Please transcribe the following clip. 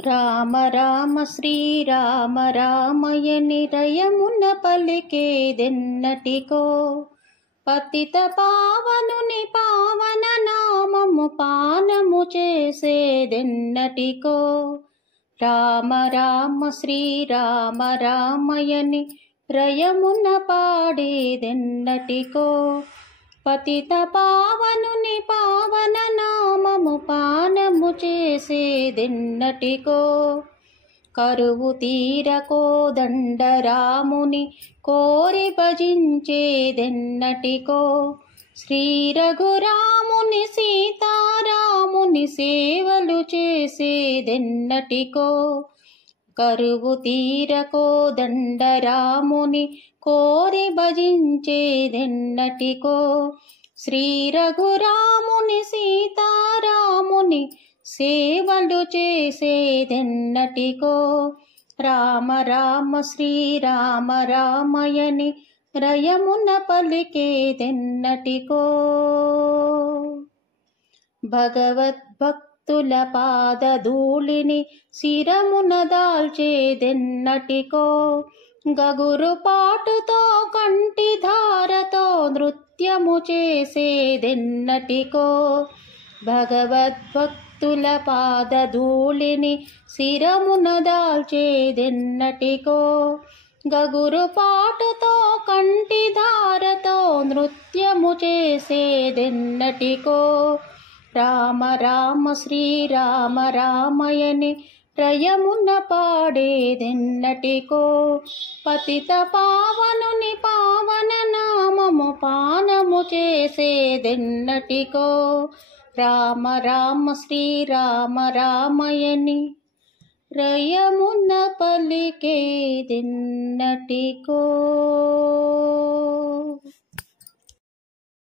రామ రామ శ్రీరామ రామయని రయమున పలికేదెన్నటికో, పతిత పావనుని పావన నామము పానము చేసేదెన్నటికో. రామ రామ శ్రీరామ రామయని రయమున పాడేదెన్నటికో, పతిత పావనుని పావన నామము పానము చేసేదెన్నటికో. కరువు తీరకో దండరాముని కోరి భజించేదెన్నటికో, శ్రీ రఘురాముని సీతారాముని సేవలు చేసేదెన్నటికో. కరువు తీరకో దండరాముని కోరి భజించేదెన్నటికో, శ్రీ రఘురాముని సీతారాముని సేవలు చేసేదెన్నటికో. రామ రామ శ్రీరామ రామయని రయమున పలికేదెన్నటికో. భగవద్భక్తుల పాదధూళిని శిరమున దాల్చేదెన్నటికో, గగురు పాటుతో కంటి ధారతో నృత్యము చేసేదెన్నటికో. భగవద్భక్తుల పాదధూళిని శిరమున దాల్చేదెన్నటికో, గగురు పాటుతో కంటి ధారతో నృత్యము చేసేదెన్నటికో. రామ రామ శ్రీరామ రామయని రయమున పాడేదెన్నటికో, పతిత పావనుని పావన నామము పానము చేసేదెన్నటికో. రామ రామ శ్రీరామ రామయని రయమున పలికేదెన్నటికో.